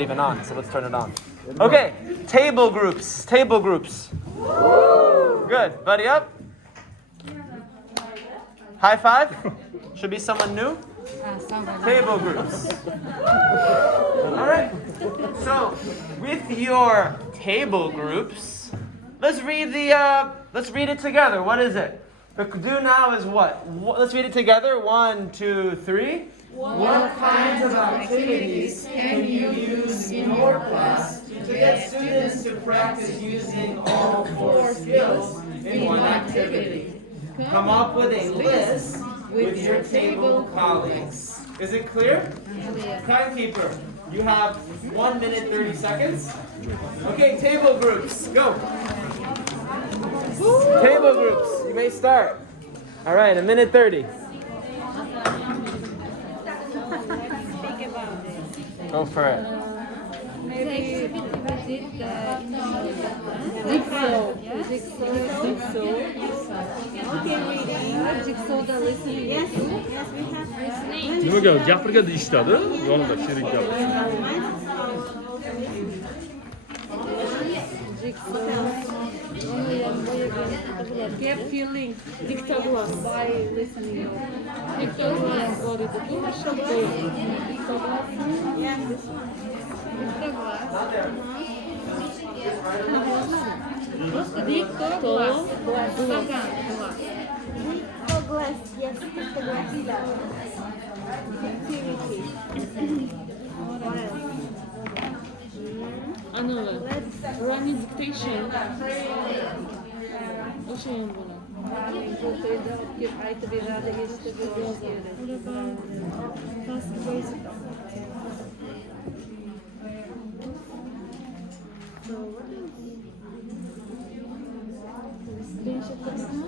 Even on, so let's turn it on. Okay, table groups. Good, buddy up. High five. Should be someone new. Table groups. All right. So, with your table groups, let's read it together. What is it? The do now is what? Let's read it together. 1, 2, 3. What kinds of activities can you use in your class to get students to practice using all 4 skills in one activity? Come up with a list with your table colleagues. Is it clear? Timekeeper, you have 1 minute 30 seconds. Okay, table groups, go. Table groups, you may start. All right, 1 minute 30. Go for it. Maybe we did jigsaw. Okay, reading. Jigsaw the listening. Yes, we have listening. nimaga gapirganda ishladi yonida sherik gapirdi. Gap filling. Dictogloss by listening. Dictogloss. What is it? Dictogloss. Yeah, this one. Dictogloss. Dictogloss. Dictogloss, yes, dictogloss. Activity. What else? Another. Running dictation. O şeyin buna.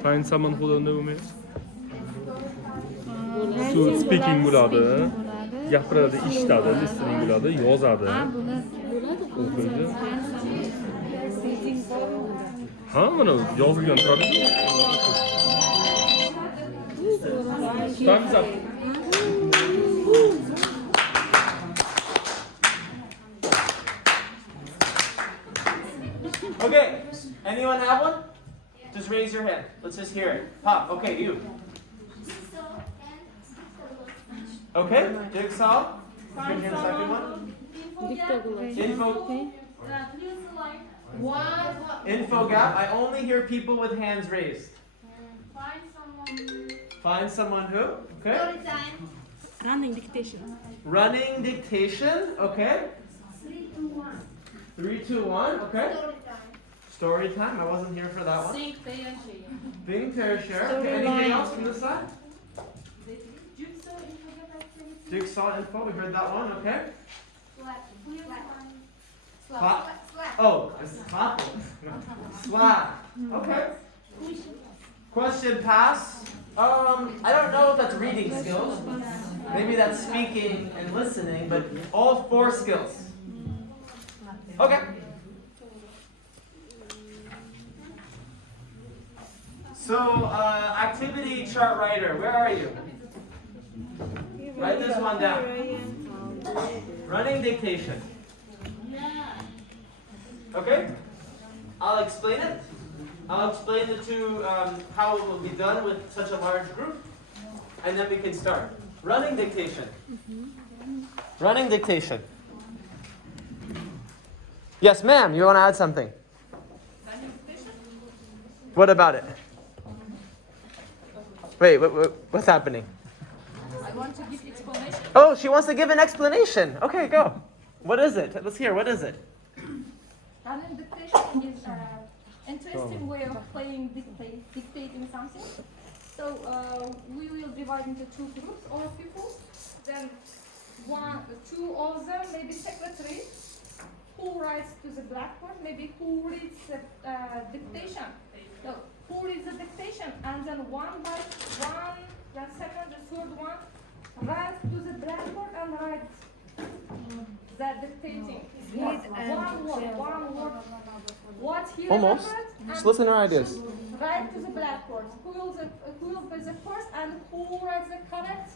Find someone who don't know me. So speaking bo'ladi, gapiradi, eshitadi, listening bo'ladi, yozadi. O'qiydi. Ha, mana yozilgan turadi. Thumbs up. Okay, anyone have one? Just raise your hand. Let's just hear it. Pop, okay, you. Okay, jigsaw. Can you hear the second one? Info gap. I only hear people with hands raised. Find someone who? Okay. Running dictation. Running dictation. Okay. 3, 2, 1. Okay. Story time. I wasn't here for that one. Being fair share. Okay. Anything else from this side? Jigsaw info. We heard that one. Okay. Slap. Oh, slap. Slap. Okay. Question pass. I don't know if that's reading skills. Maybe that's speaking and listening, but all 4 skills. Okay. So, activity chart writer, where are you? Write this one down. Running dictation. Okay? I'll explain it. I'll explain the two, how it will be done with such a large group, and then we can start. Running dictation. Running dictation. Yes, ma'am, you want to add something? What about it? Wait, what's happening? I want to give explanation. Oh, she wants to give an explanation. Okay, go. What is it? Let's hear. What is it? Running dictation is an interesting way of dictating something. So we will divide into 2 groups of people. Then 2 of them, maybe secretary, who writes to the blackboard, maybe who reads the dictation. So who reads the dictation, and then one writes, the second, the third one writes to the blackboard and writes the dictating. One word. What he Almost. remembered, Just listen to her ideas. write to the blackboard. Who will be the first and who writes the correct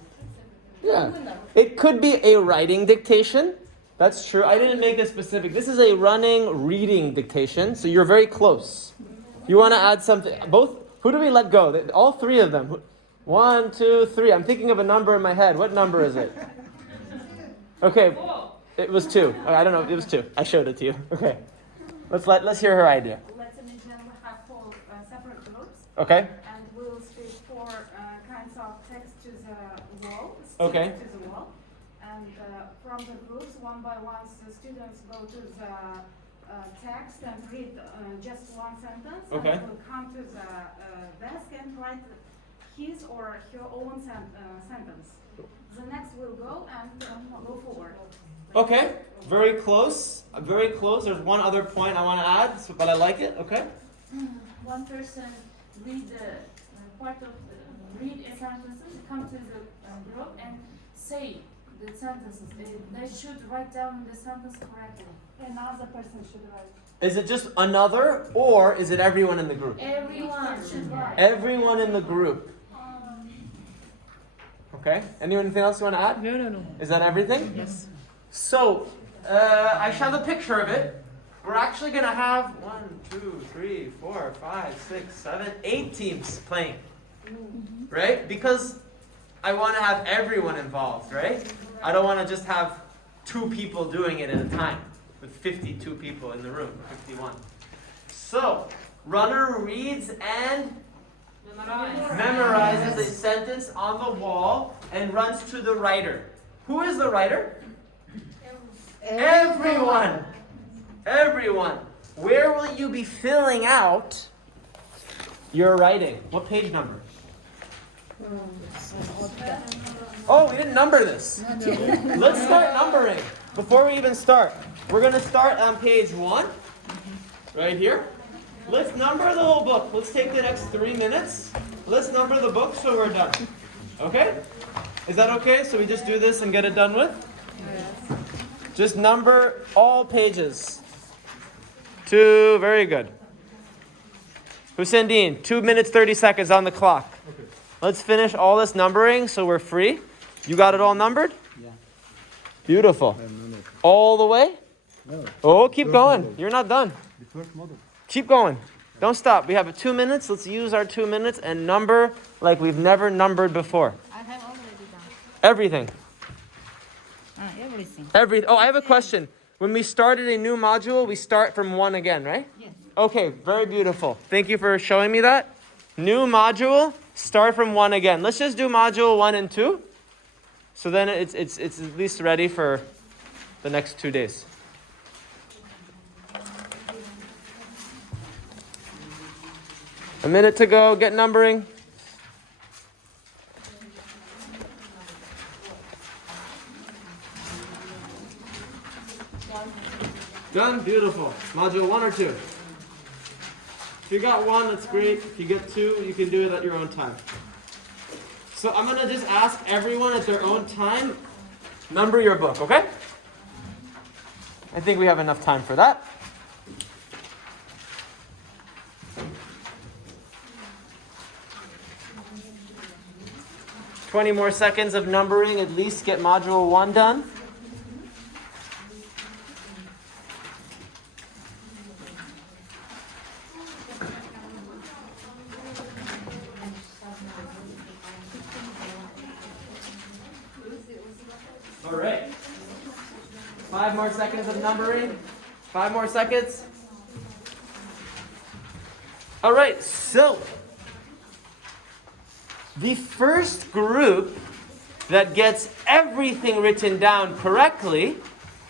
Yeah. winner? It could be a writing dictation. That's true. I didn't make this specific. This is a running reading dictation, so you're very close. You want to add something. Both. Who do we let go? All three of them. 1, 2, 3. I'm thinking of a number in my head. What number is it? Okay. It was 2. I don't know. It was 2. I showed it to you. Okay. Let's hear her idea. Let's imagine we have 4 separate groups. Okay. And we'll stick 4 kinds of text to the wall. Okay. To the wall. And from the groups, one by one, the students go to the text and read just one sentence. Okay. And will come to the desk and write his or her own sentence. The next will go and go forward. Okay. Very close. Very close. There's one other point I want to add, but I like it. Okay. One person read read a sentence, come to the group and say the sentences. They should write down the sentence correctly. Another person should write. Is it just another, or is it everyone in the group? Everyone should write. Everyone in the group. Okay. Anything else you want to add? No. Is that everything? Yes. So, I showed a picture of it. We're actually going to have 1, 2, 3, 4, 5, 6, 7, 8 teams playing. Right? Because I want to have everyone involved, right? I don't want to just have 2 people doing it at a time with 52 people in the room, 51. So, runner reads and memorizes a sentence on the wall and runs to the writer. Who is the writer? Everyone. Everyone. Where will you be filling out your writing? What page number? Oh, we didn't number this. Let's start numbering. Before we even start, we're going to start on page 1, right here. Let's number the whole book. Let's take the next 3 minutes. Let's number the book so we're done. Okay? Is that okay? So we just do this and get it done with? Just number all pages. 2, very good. Hussein, 2 minutes, 30 seconds on the clock. Okay. Let's finish all this numbering so we're free. You got it all numbered? Yeah. Beautiful. All the way? No. Oh, keep going. You're not done. The first model. Keep going. Don't stop. We have 2 minutes. Let's use our 2 minutes and number like we've never numbered before. I have already done. Everything. Everything. Oh, I have a question. When we started a new module, we start from 1 again, right? Yes. Okay, very beautiful. Thank you for showing me that. New module, start from 1 again. Let's just do module 1 and 2. So then it's at least ready for the next 2 days. A minute to go, get numbering. Done? Beautiful. Module 1 or 2? If you got 1, that's great. If you get 2, you can do it at your own time. So I'm going to just ask everyone at their own time, number your book, okay? I think we have enough time for that. $20 more seconds of numbering, at least get module 1 done. All right. 5 more seconds of numbering. 5 more seconds. All right, so the first group that gets everything written down correctly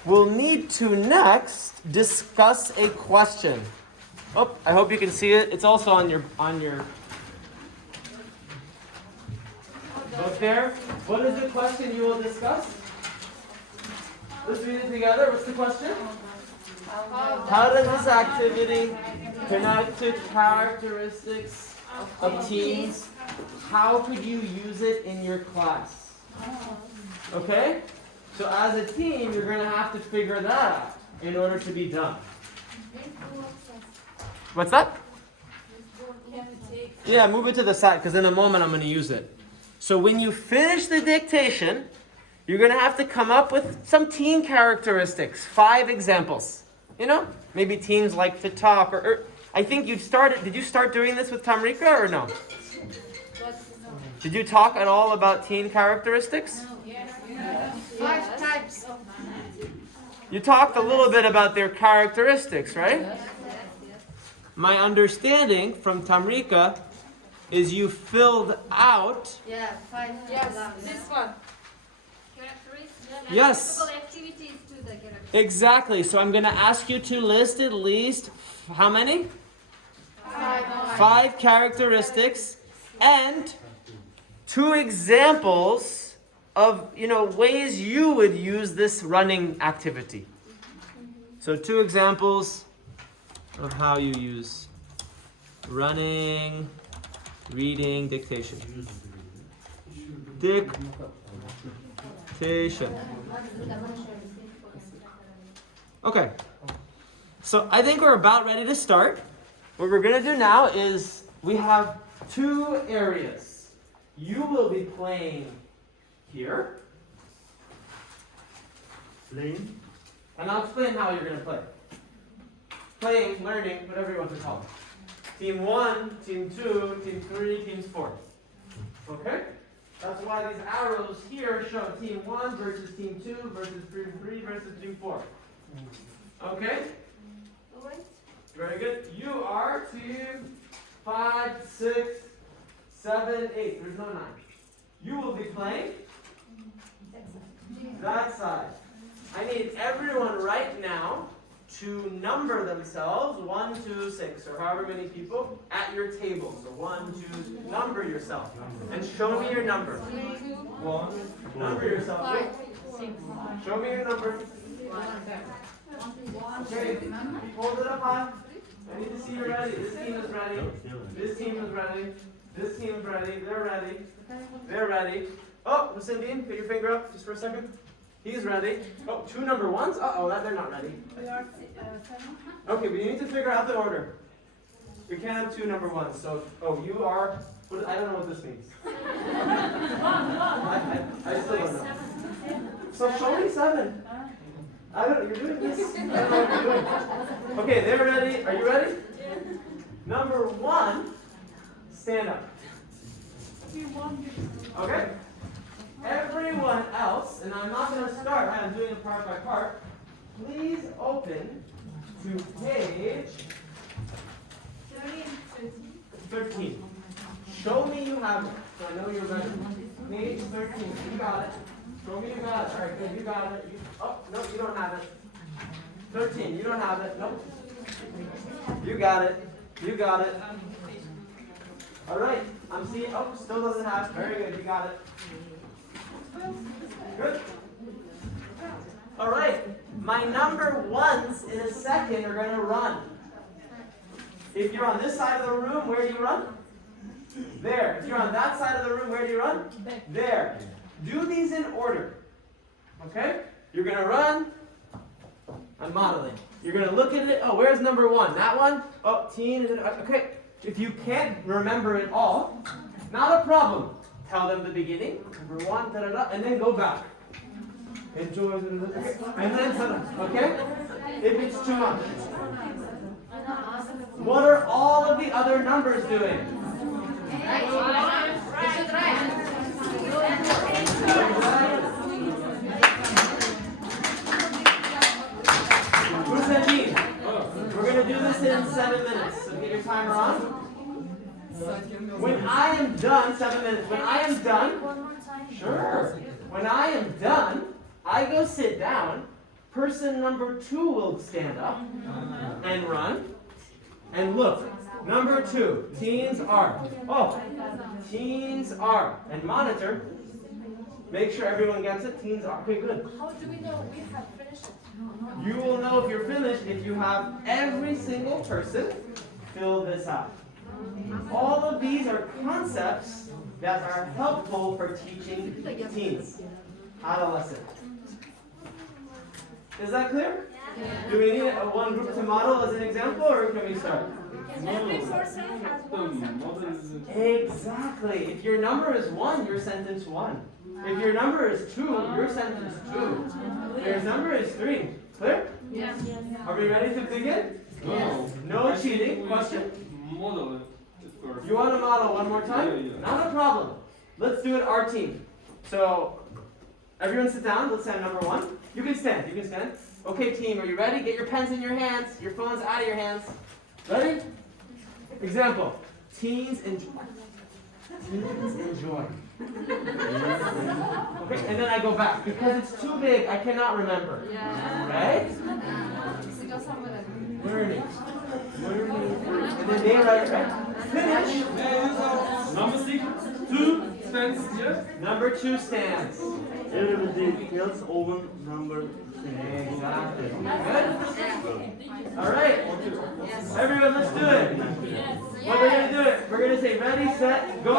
will need to next discuss a question. Oh, I hope you can see it. It's also on your book there. What is the question you will discuss? Let's read it together. What's the question? How does this activity connect to characteristics of teams? How could you use it in your class? Okay? So as a team, you're going to have to figure that out in order to be done. What's that? Yeah, move it to the side because in a moment I'm going to use it. So when you finish the dictation, you're going to have to come up with some teen characteristics. 5 examples. You know, maybe teens like to talk, or I think you started, did you start doing this with Tamrika or no? Did you talk at all about teen characteristics? 5 types of. You talked a little bit about their characteristics, right? My understanding from Tamrika is you filled out. Yeah, 5. Yes, this one. Yes. Activities to the character. Exactly. So I'm going to ask you to list at least how many? 5. 5 characteristics and 2 examples of, ways you would use this running activity. So 2 examples of how you use running, reading, dictation. Dictation. Okay. So I think we're about ready to start. What we're going to do now is we have 2 areas. You will be playing here. Playing. And I'll explain how you're going to play. Playing, learning, whatever you want to call it. Team 1, Team 2, Team 3, Team 4. Okay? That's why these arrows here show Team 1 versus Team 2 versus Team 3 versus Team 4. Okay? Very good. You are Team 5, 6, 7, 8. There's no 9. You will be playing that side. I need everyone right now to number themselves 1, 2, 6, or however many people at your table. So 1, 2, number yourself. And show me your number. 1. Number yourself. Show me your number. Okay, hold it up high. I need to see you ready. This team is ready. This team is ready. This team is ready. They're ready. They're ready. Oh, Cindy, put your finger up just for a second. He's ready. Oh, 2 number 1s? Uh-oh, they're not ready. Okay, we need to figure out the order. We can't have 2 number 1s. So, you are, I don't know what this means. I still don't know. So show me 7. You're doing this. I don't know what you're doing. Okay, they're ready. Are you ready? Number 1, stand up. Okay? Everyone else, and I'm not going to start, I'm doing it part by part. Please open to page 13. Show me you have it, so I know you're ready. Page 13, you got it. Show me you got it. All right, good, you got it. No, you don't have it. 13, you don't have it. Nope. You got it. You got it. All right, I'm seeing, still doesn't have it. Very good, you got it. Good. All right, my number 1s in a second are going to run. If you're on this side of the room, where do you run? There. If you're on that side of the room, where do you run? There. Do these in order. Okay? You're going to run. I'm modeling. You're going to look at it. Oh, where's number 1? That one? Oh, teen. Okay. If you can't remember it all, not a problem. Tell them the beginning, number 1, and then go back. Enjoy, okay. And then, okay? If it's too much. What are all of the other numbers doing? Who's that mean? We're going to do this in 7 minutes, so get your timer on. When I am done, 7 minutes, when I am done, sure. When I am done, I go sit down. Person number 2 will stand up and run. And look, number 2, teens are. Oh, teens are. And monitor. Make sure everyone gets it. Teens are. Okay, good. How do we know we have finished it? You will know if you're finished if you have every single person fill this out. All of these are concepts that are helpful for teaching teens, adolescent. Is that clear? Do we need one group to model as an example, or can we start? Every person has one sentence. Exactly. If your number is 1, your sentence 1. If your number is 2, your sentence 2. If your number is 3. Clear? Yes. Are we ready to begin? Yes. No cheating. Question? Model it first. You want to model one more time? Yeah. Not a problem. Let's do it our team. So, everyone sit down. Let's stand number 1. You can stand. You can stand. Okay, team. Are you ready? Get your pens in your hands. Your phones out of your hands. Ready? Example. Teens enjoy. Teens enjoy. Okay, and then I go back. Because it's too big, I cannot remember. Right? Learning. And then they write, right? Finish. Number 6, 2 stands here. Number 2 stands. Everybody else over number. Exactly. Good? All right. Everyone, let's do it. What we're going to do it. We're going to say ready, set, go.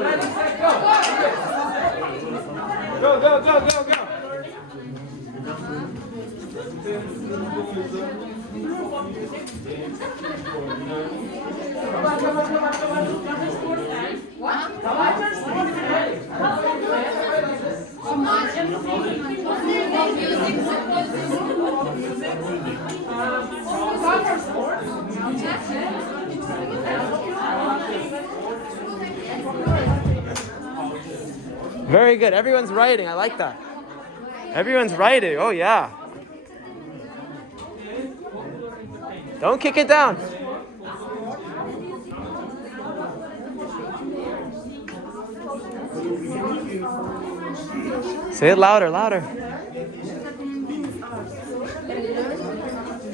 Ready, set, go. Go, go, go, go, go. Come on. What? Come on. Ready. Very good. Everyone's writing. I like that. Everyone's writing. Oh, yeah. Don't kick it down. Say it louder, louder.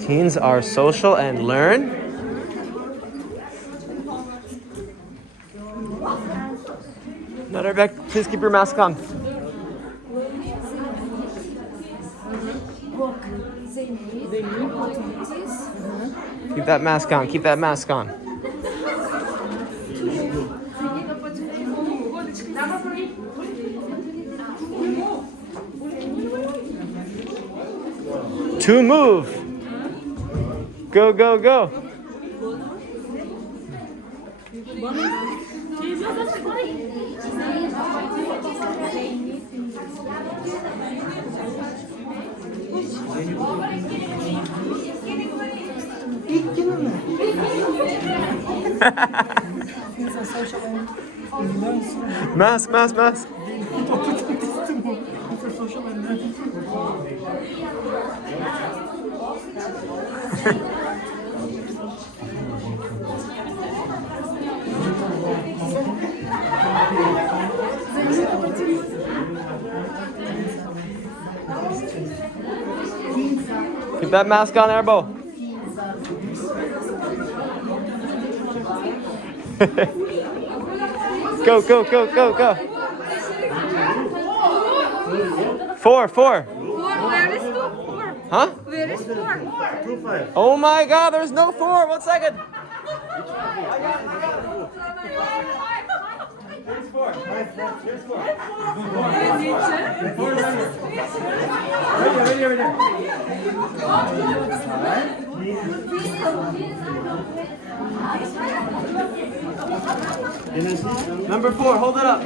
Teens are social and learn. Rebecca, please keep your mask on. Keep that mask on. Keep that mask on. To move. Go, go, go. Mask, mask, mask. Keep that mask on, Erbo. Go, go, go, go, go. 4, 4. Where is 2? 4. Huh? Where is 4? Oh my God, there's no 4. 1 second. Here's 4. Here's 4. Right here. Number 4, hold it up.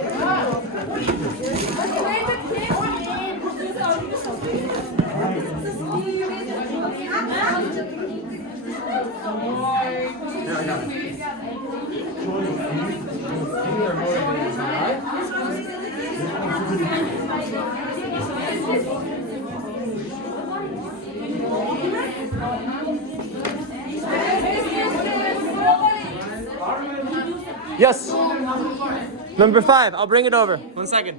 Yes. Number 5. I'll bring it over. 1 second.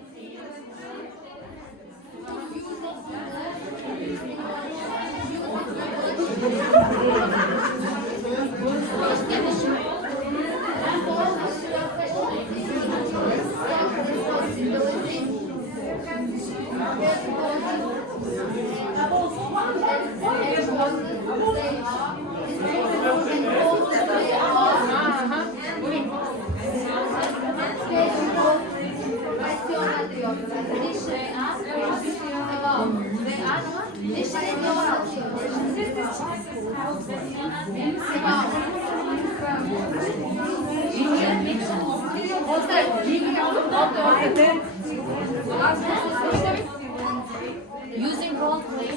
Using role play.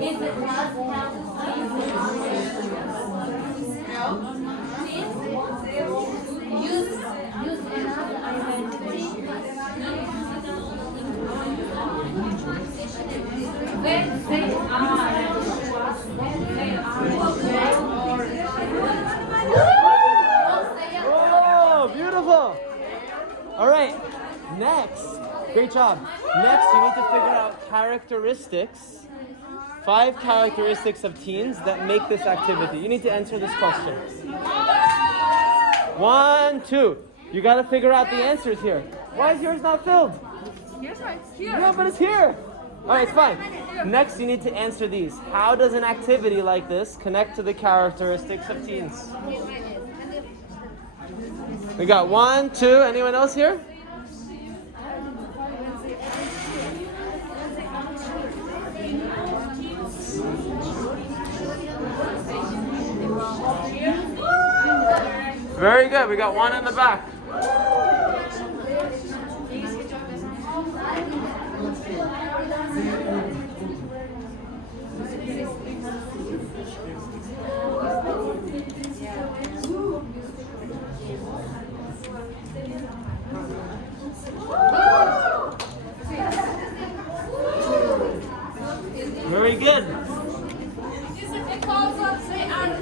Is it class use another identity. When they Oh, beautiful. All right, next. Great job. Next, you need to figure out characteristics. 5 characteristics of teens that make this activity. You need to answer this question. 1, 2. You got to figure out the answers here. Why is yours not filled? Yes, it's here. Yeah, but it's here. All right, it's fine. Next, you need to answer these. How does an activity like this connect to the characteristics of teens? We got 1, 2. Anyone else here? Very good. We got 1 in the back. Very good. Is it because of they are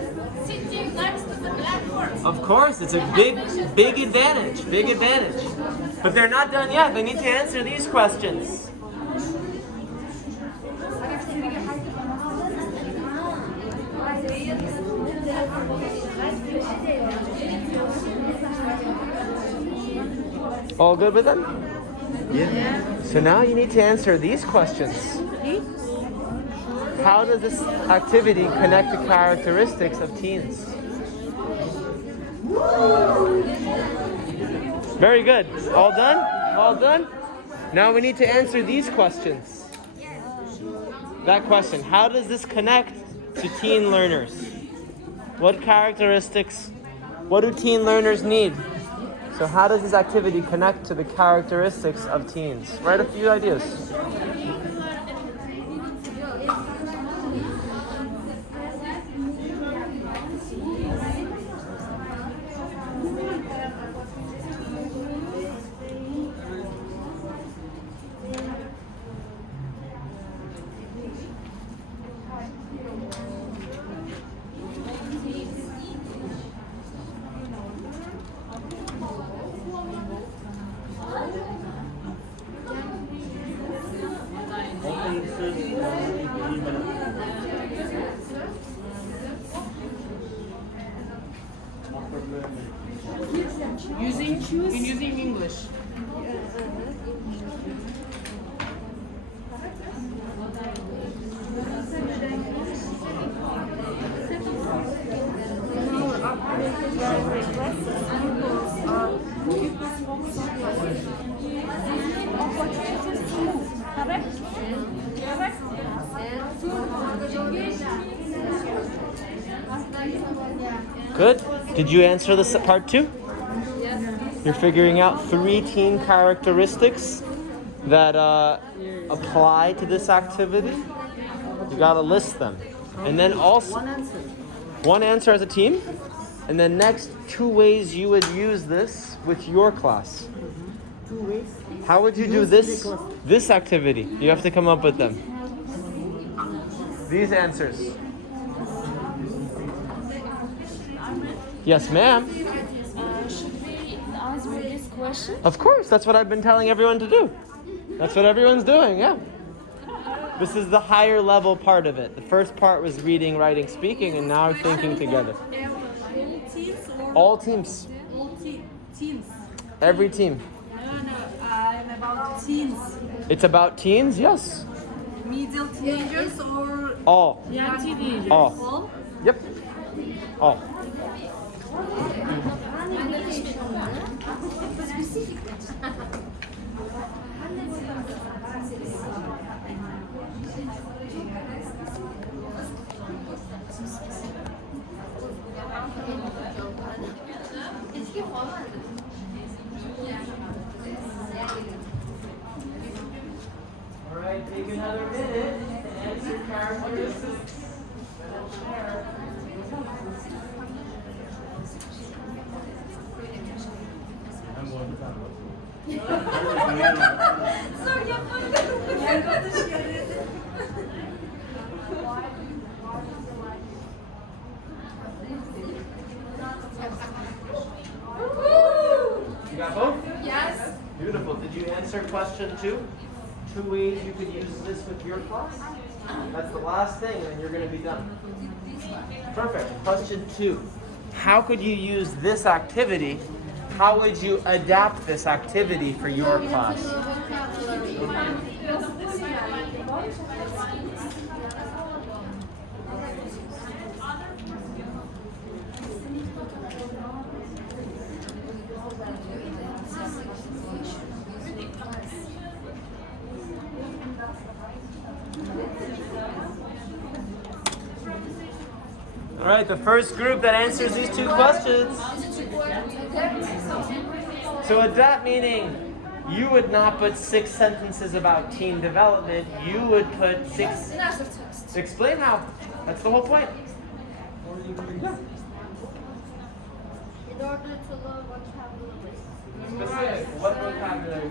sitting next to the blackboard? Of course, it's a big advantage. Big advantage. But they're not done yet. They need to answer these questions. All good with them? Yeah. So now you need to answer these questions. How does this activity connect to characteristics of teens? Very good. All done? All done? Now we need to answer these questions. That question, how does this connect to teen learners? What characteristics, what do teen learners need? So how does this activity connect to the characteristics of teens? Write a few ideas. Using English. Good. Did you answer this part 2? You're figuring out 3 teen characteristics that apply to this activity. You gotta list them. And then also, one answer as a team. And then next, 2 ways you would use this with your class. 2 ways. How would you do this activity? You have to come up with them. These answers. Yes, ma'am. Should we answer this question? Of course, that's what I've been telling everyone to do. That's what everyone's doing, yeah. This is the higher level part of it. The first part was reading, writing, speaking, and now thinking together. All teams. Teens. Every team. No, I'm about teens. It's about teens, yes. Middle teenagers or All. young teenagers? All. Yep. All. minute to answer characters. You got both? Yes. Beautiful. Did you answer question 2? 2 ways you could use this with your class? That's the last thing, and then you're going to be done. Perfect. Question 2. How could you use this activity? How would you adapt this activity for your class? All right, the first group that answers these 2 questions. So adapt meaning you would not put 6 sentences about team development. You would put 6. Explain how. That's the whole point. In order to learn vocabulary. Specific. What vocabulary?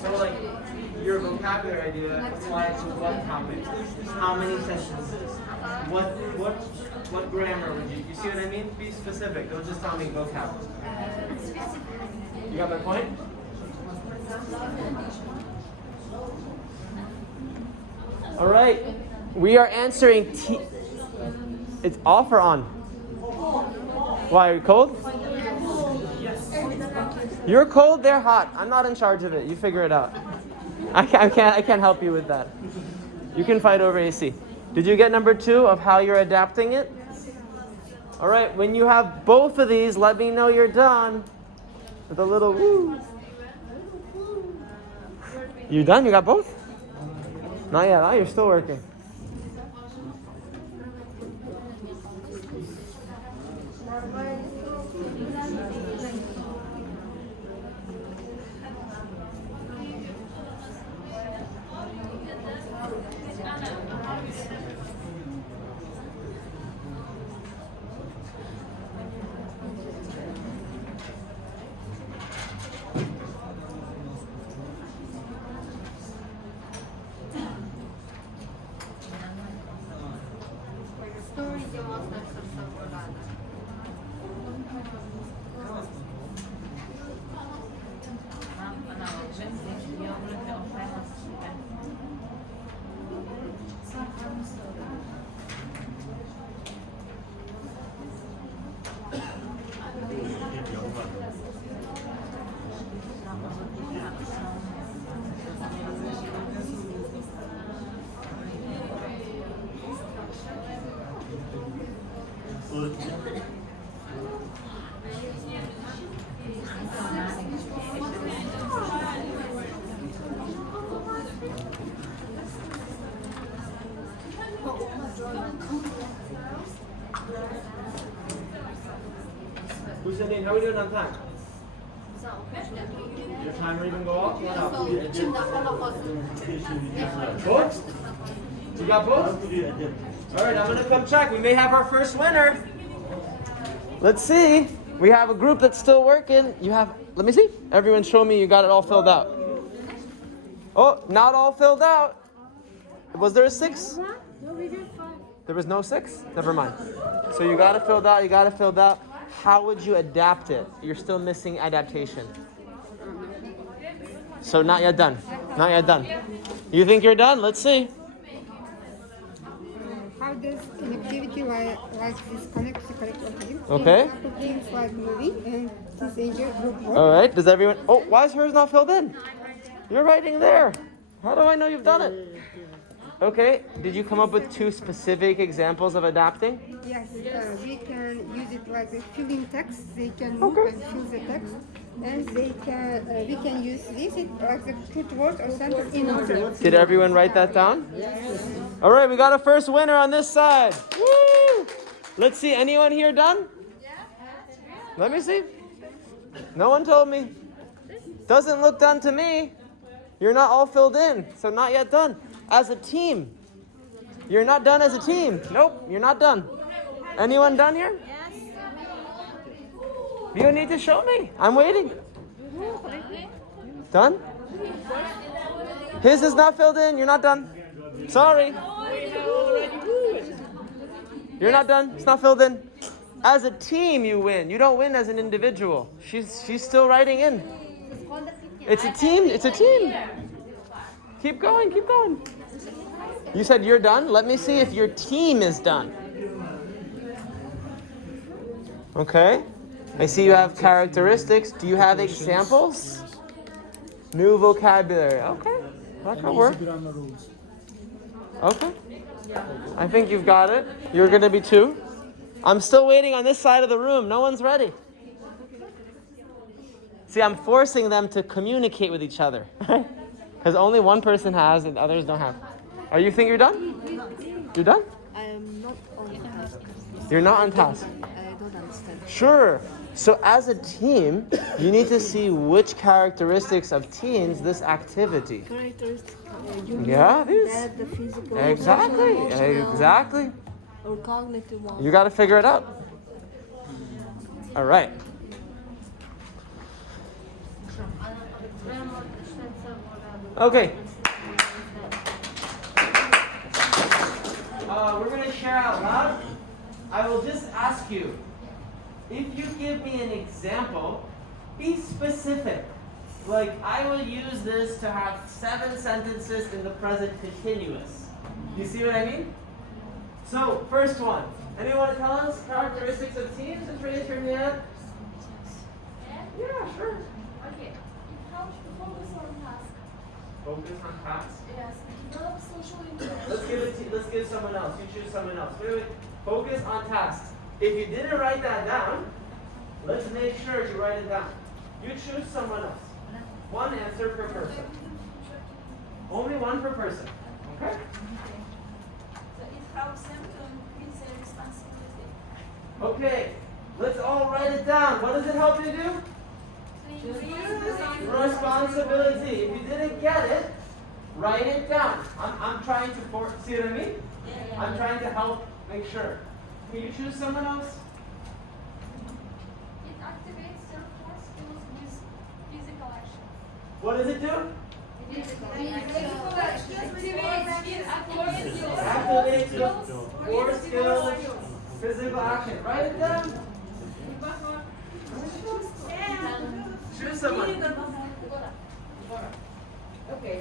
So like your vocabulary idea applies to what topic? How many sentences? What grammar would you see what I mean? Be specific. Don't just tell me vocabulary. You got my point? All right. We are answering it's off or on? Why, are you cold? You're cold, they're hot. I'm not in charge of it. You figure it out. I can't help you with that. You can fight over AC. Did you get number 2 of how you're adapting it? All right, when you have both of these, let me know you're done. With a little woo. You done? You got both? Not yet. Oh, you're still working. Story demonstração soldada. Hussein, how are we doing on time? Your timer even go off? Both? You got both? Alright, I'm gonna come check. We may have our first winner. Let's see. We have a group that's still working. You have, let me see. Everyone show me you got it all filled out. Oh, not all filled out. Was there a 6? No, we did 5. There was no 6? Never mind. So you got it filled out, you got it filled out. How would you adapt it? You're still missing adaptation. So not yet done. Not yet done. You think you're done? Let's see. How does an activity like this connect to curriculum? Okay. Games like movie and teenager group work. All right. Does everyone? Oh, why is hers not filled in? You're writing there. How do I know you've done it? Okay. Did you come up with 2 specific examples of adapting? Yes, we can use it like the filling text. They can move and fill the text, and we can use this like the put words or sentence in order. Did everyone write that down? All right. We got a first winner on this side. Woo! Let's see. Anyone here done? Let me see. No one told me. Doesn't look done to me. You're not all filled in, so not yet done. As a team. You're not done as a team. Nope, you're not done. Anyone done here? Yes. You need to show me. I'm waiting. Done? His is not filled in. You're not done. Sorry. You're not done. It's not filled in. As a team, you win. You don't win as an individual. She's still writing in. It's a team. It's a team. Keep going. Keep going. You said you're done. Let me see if your team is done. Okay. I see you have characteristics. Do you have examples? New vocabulary. Okay. That could work. Okay. I think you've got it. You're going to be 2. I'm still waiting on this side of the room. No one's ready. See, I'm forcing them to communicate with each other. Because only one person has and others don't have. Are you think you're done? You're done? I am not on task. You're not on task. I don't understand. Sure. So as a team, you need to see which characteristics of teens this activity. Characteristics. Yeah, these. That the physical. Exactly. social, emotional, Exactly. Or cognitive one. You got to figure it out. All right. Okay. We're going to share out loud. I will just ask you, if you give me an example, be specific. Like, I will use this to have 7 sentences in the present continuous. You see what I mean? So, first one. Anyone want to tell us characteristics of teams? Just raise your hand. Yeah, sure. Okay. It helps to focus on tasks. Focus on tasks. Yes. Develop social interaction. Let's give someone else. You choose someone else. Wait. Focus on tasks. If you didn't write that down, let's make sure you write it down. You choose someone else. 1 answer per person. Only 1 per person. Okay? So it helps them to increase their responsibility. Okay. Let's all write it down. What does it help you do? Responsibility. If you didn't get it, write it down. I'm trying to see what I mean? I'm trying to help make sure. Can you choose someone else? It activates their core skills with physical action. What does it do? Activates the core skills, physical action. Write it down. Choose someone. Okay.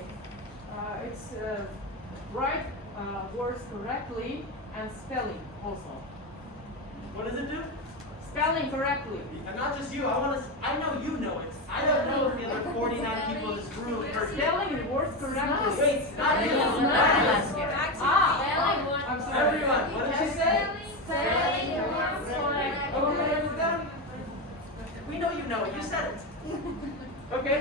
It's write words correctly and spelling also. What does it do? Spelling correctly. And not just you. I know you know it. I don't know if the other 49 people in this room heard it. Spelling words correctly. Wait, not you. I'm sorry. Everyone, what did she say? Okay, is it done? We know you know it. You said it. Okay.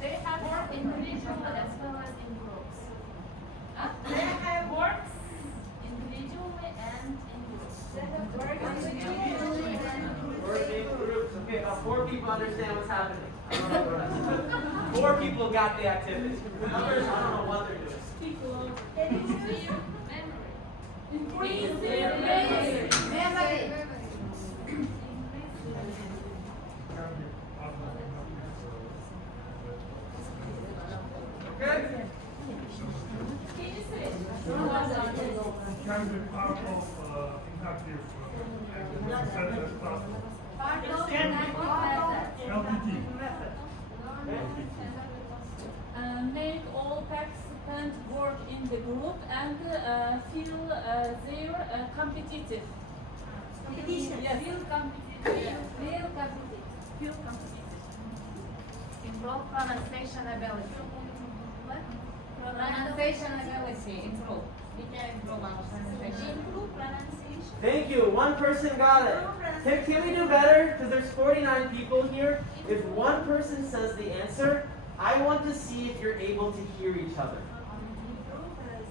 They have work individually as well as in groups. They have work individually and in groups. They have work individually and Working groups. Okay, about 4 people understand what's happening. I don't know what else. 4 people got the activity. The others, I don't know what they're doing. increase their memory. Okay? Can be part of interactive LPT. Make all participants work in the group and feel their competitive. Competition. Yes. Feel competitive. Feel competitive. Feel competitive. Improve pronunciation ability. What? Pronunciation ability. Improve. We can improve our pronunciation. Improve pronunciation. Thank you. 1 person got it. Can we do better? Because there's 49 people here. If 1 person says the answer, I want to see if you're able to hear each other.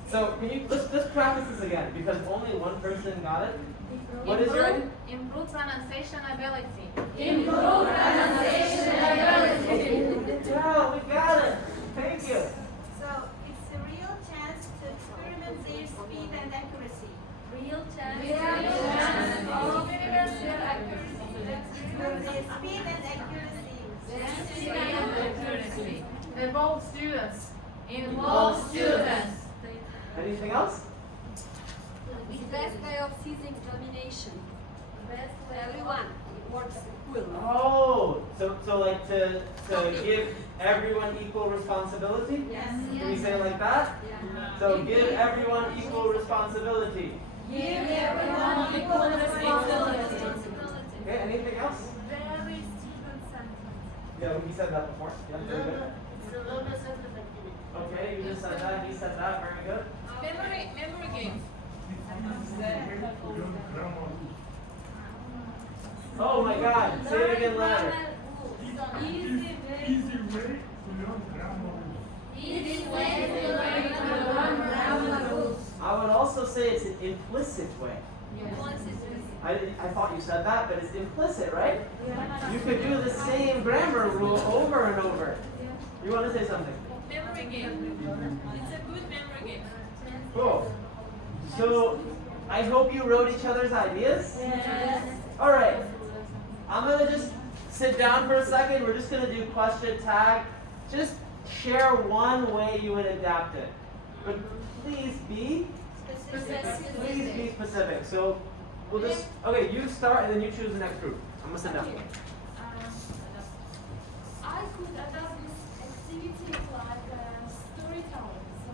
So can you let's practice this again because only one person got it. What is your idea? Improve pronunciation ability. Improve pronunciation ability. Good job, we got it. Thank you. So it's a real chance to experiment their speed and accuracy. Real chance. Real chance. Experiment their accuracy. Experiment their speed and accuracy. Involve students. Involve students. Anything else? The best way of seizing domination. Best way everyone works well. Oh, so like to give everyone equal responsibility? Yes. Can we say it like that? Yeah. So give everyone equal responsibility. Give everyone equal responsibility. Okay, anything else? Very student-centered. Yeah, we said that before. Yeah, very good. It's a learner-centered activity. Okay, you just said that, he said that, very good. Memory games. Oh my god, say it again louder. Easy way to learn grammar rules. Easy way to learn grammar rules. I would also say it's an implicit way. I thought you said that, but it's implicit, right? You could do the same grammar rule over and over. You want to say something? Memory game. It's a good memory game. Cool. So, I hope you wrote each other's ideas. Yes. Alright. I'm going to just sit down for a second. We're just going to do question tag. Just share one way you would adapt it. But please be specific. So, we'll just, okay, you start and then you choose the next group. I'm going to sit down. I could adapt this activity like storytelling. So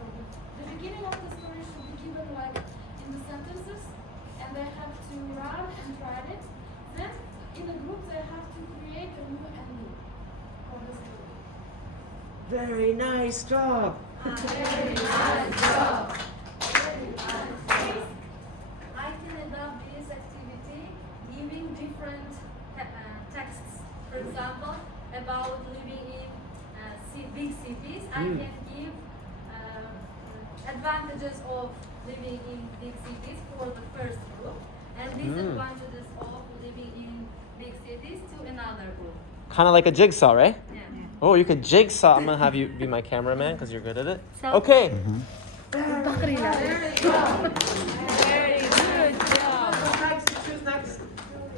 the beginning of the story should be given like in the sentences, and they have to run and write it. Then in a group they have to create a new ending for the story. Very nice job. Very nice job. I can adapt this activity giving different texts. For example, about living in big cities, I can give advantages of living in big cities for the first group and disadvantages of living in big cities to another group. Kind of like a jigsaw, right? Yeah. Oh, you could jigsaw. I'm going to have you be my cameraman because you're good at it. So- Okay. Very good job. Choose next.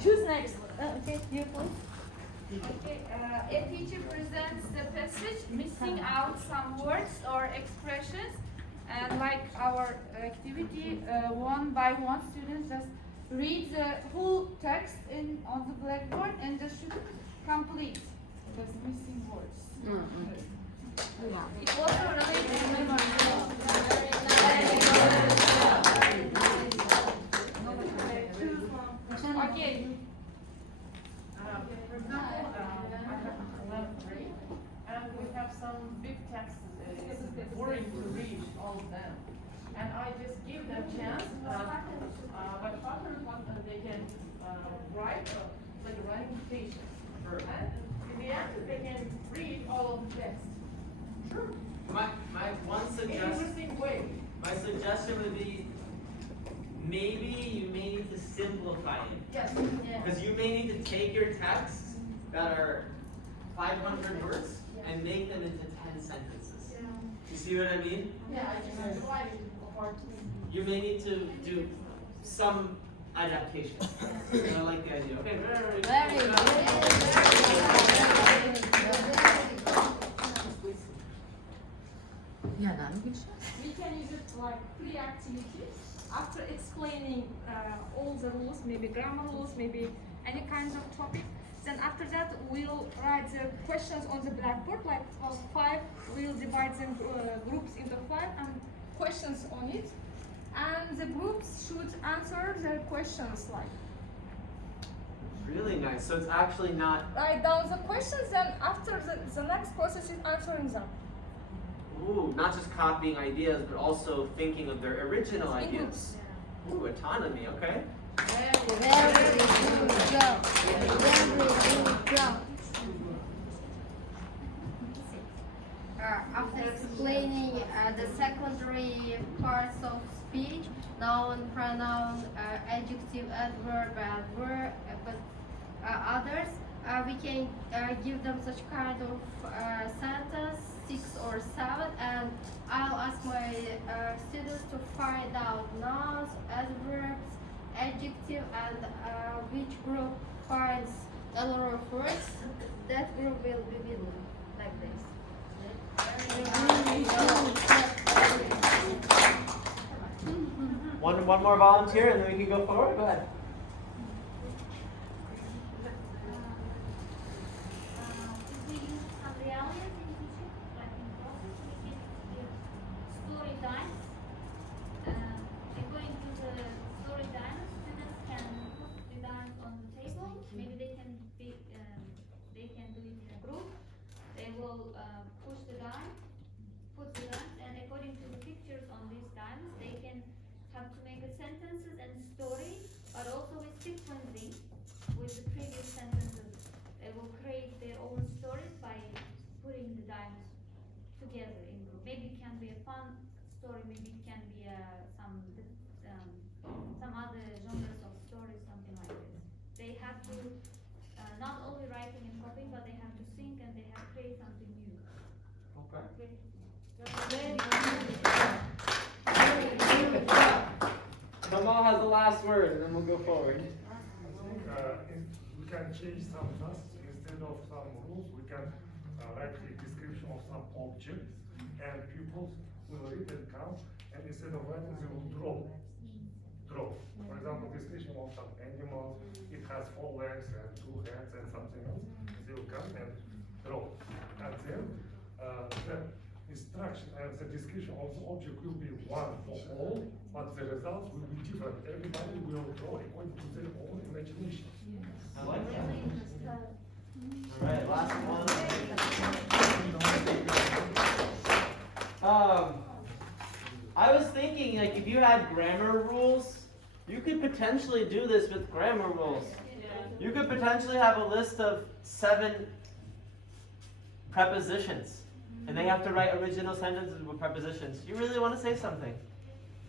Choose next. Okay, you please. Okay, a teacher presents the passage, missing out some words or expressions, and like our activity, one by one, students just read the whole text on the blackboard and just should complete the missing words. It also relates to memory. Okay. For example, I have 11th grade, and we have some big texts. It's boring to read all of them, and I just give them chance. But after they can write like a writing station, and in the end they can read all of the text. Sure. My one suggestion. Interesting way. My suggestion would be maybe you may need to simplify it. Yes. Because you may need to take your texts that are 500 words and make them into 10 sentences. You see what I mean? Yeah, I can divide it apart. You may need to do some adaptation. I like the idea. Okay, very We can use it like pre-activity. After explaining all the rules, maybe grammar rules, maybe any kinds of topic, then after that we'll write the questions on the blackboard, like 5, we'll divide them groups into 5 and questions on it. And the groups should answer their questions like. Really nice. So it's actually not. Write down the questions, then after the next process is answering them. Ooh, not just copying ideas, but also thinking of their original ideas. Ooh, autonomy, okay? Very good job. Very good job. after explaining the secondary parts of speech, noun, pronoun, adjective, adverb, and verb, but others, we can give them such kind of sentence, 6 or 7, and I'll ask my students to find out nouns, adverbs, adjective, and which group finds a lot of words, that group will be winning, like this. One more volunteer and then we can go forward. Go ahead. If we use some realities in teaching, like in process, we can give story times. According to the story times, students can put the times on the table. Maybe they can do it in a group. They will push the dime, put the dimes, and according to the pictures on these dimes, they can have to make a sentences and story, but also with sequencing with the previous sentences. They will create their own stories by putting the dimes together in group. Maybe it can be a fun story, maybe it can be some other genres of stories, something like this. They have to not only writing and copying, but they have to think and they have to create something new. Okay. Kamal has the last word, and then we'll go forward. I think we can change some tasks. Instead of some rules, we can write a description of some objects, and pupils will read and count, and instead of writing, they will draw. For example, description of some animal, it has 4 legs and 2 hands and something else. They will come and draw. And then the instruction and the description of the object will be one for all, but the results will be different. Everybody will draw according to their own imagination. I like that. All right, last one. I was thinking, like, if you had grammar rules, you could potentially do this with grammar rules. You could potentially have a list of 7 prepositions, and they have to write original sentences with prepositions. You really want to say something?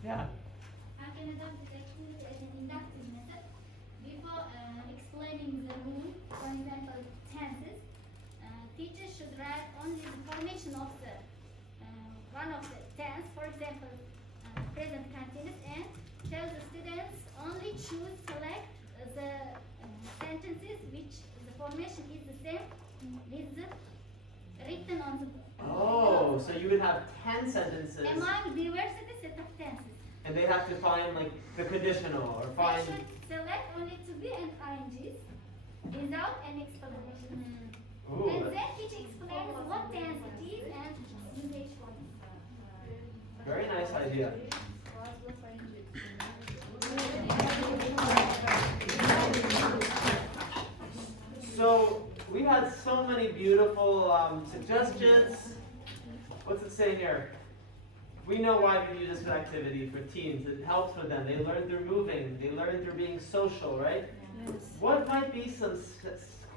Yeah. I can adopt this activity as an inductive method. Before explaining the rule, for example, tenses, teachers should write only the formation of the one of the tense, for example, present continuous, and tell the students only select the sentences which the formation is the same with the written on the book. Oh, so you would have 10 sentences. Among diversity set of tenses. And they have to find, like, the conditional, or find... They should select only to be and INGs without any explanation. Ooh. And then teacher explains what tense it is and usage for it. Very nice idea. So, we had so many beautiful suggestions. What's it say here? We know why we do this activity for teens. It helps with them. They learn through moving. They learn through being social, right? Yes. What might be some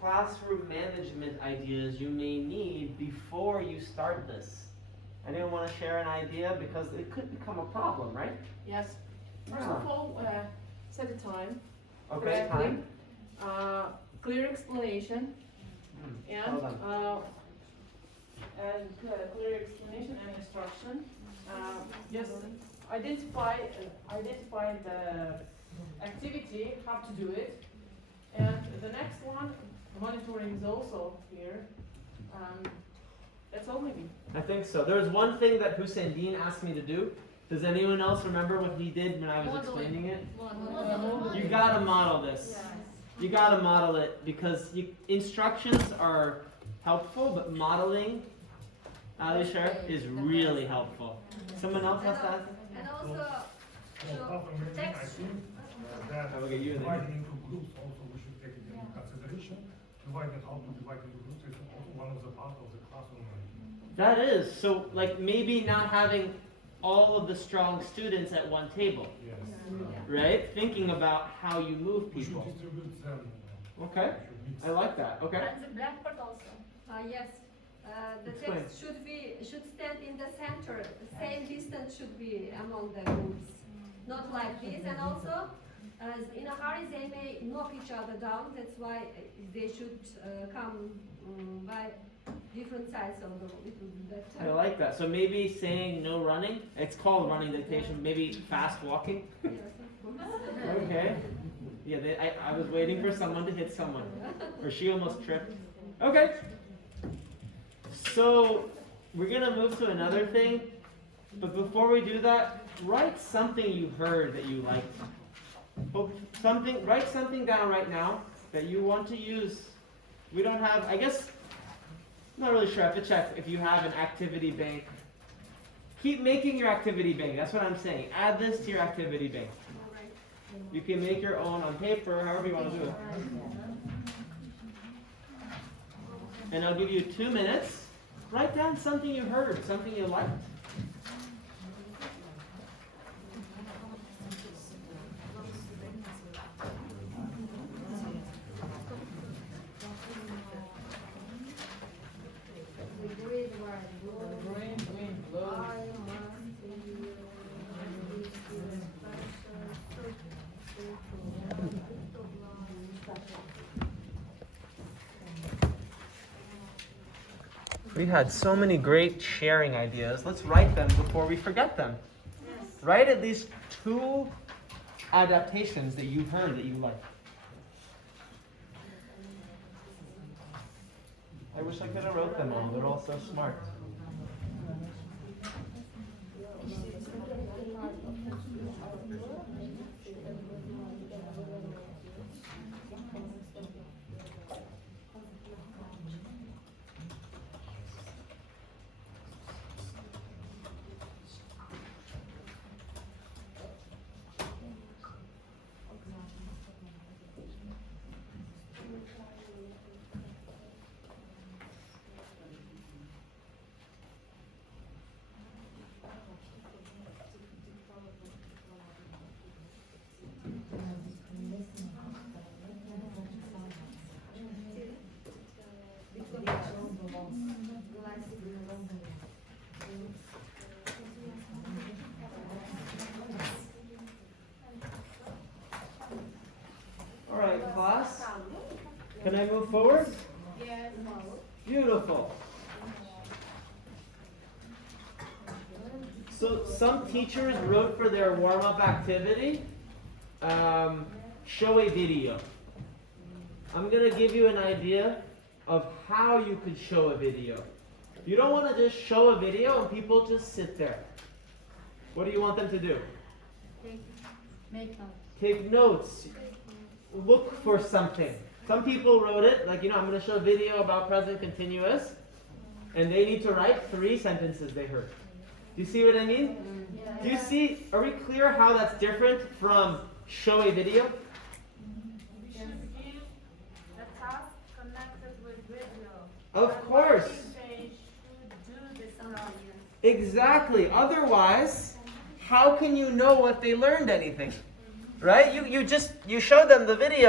classroom management ideas you may need before you start this? Anyone want to share an idea? Because it could become a problem, right? Yes. First of all, set a time. Okay, correctly. time. Clear explanation. Hold on. Clear explanation and instruction. Just identify the activity, how to do it. And the next one, monitoring is also here. That's all maybe. I think so. There was one thing that Hussein Dean asked me to do. Does anyone else remember what he did when I was explaining it? You gotta model this. You gotta model it because instructions are helpful, but modeling, Alisher, is really helpful. Someone else has to ask? And also, I think that I will get you in there. dividing into groups also we should take it into consideration. Dividing how to divide into groups is also one of the parts of the classroom. That is. So, like, maybe not having all of the strong students at one table. Yes. Right? Thinking about how you move We should people. distribute them. Okay. I like that. Okay. and the blackboard also. Yes. The Explain. text should stand in the center. The same distance should be among the groups, not like this. And also, in a hurry, they may knock each other down. That's why they should come by different sides of the room. It would be better. I like that. So maybe saying no running. It's called running dictation. Maybe fast walking. Okay. Yeah, I was waiting for someone to hit someone, or she almost tripped. Okay. So we're gonna move to another thing, but before we do that, write something you heard that you liked. Write something down right now that you want to use. We don't have, I guess, I'm not really sure. I have to check if you have an activity bank. Keep making your activity bank. That's what I'm saying. Add this to your activity bank. You can make your own on paper, however you want to do it. And I'll give you 2 minutes. Write down something you heard, something you liked. We had so many great sharing ideas. Let's write them before we forget them. Yes. Write at least 2 adaptations that you heard that you liked. I wish I could have wrote them all. They're all so smart. All right, class. Can I move forward? Yes. Beautiful. So some teachers wrote for their warm-up activity, show a video. I'm going to give you an idea of how you could show a video. You don't want to just show a video and people just sit there. What do you want them to do? Take notes. Look for something. Some people wrote it, like, I'm going to show a video about present continuous, and they need to write 3 sentences they heard. Do you see what I mean? Do you see, are we clear how that's different from show a video? We should give the task connected with video. Of course. They should do this stuff. Exactly. Otherwise, how can you know if they learned anything? Right? You show them the video.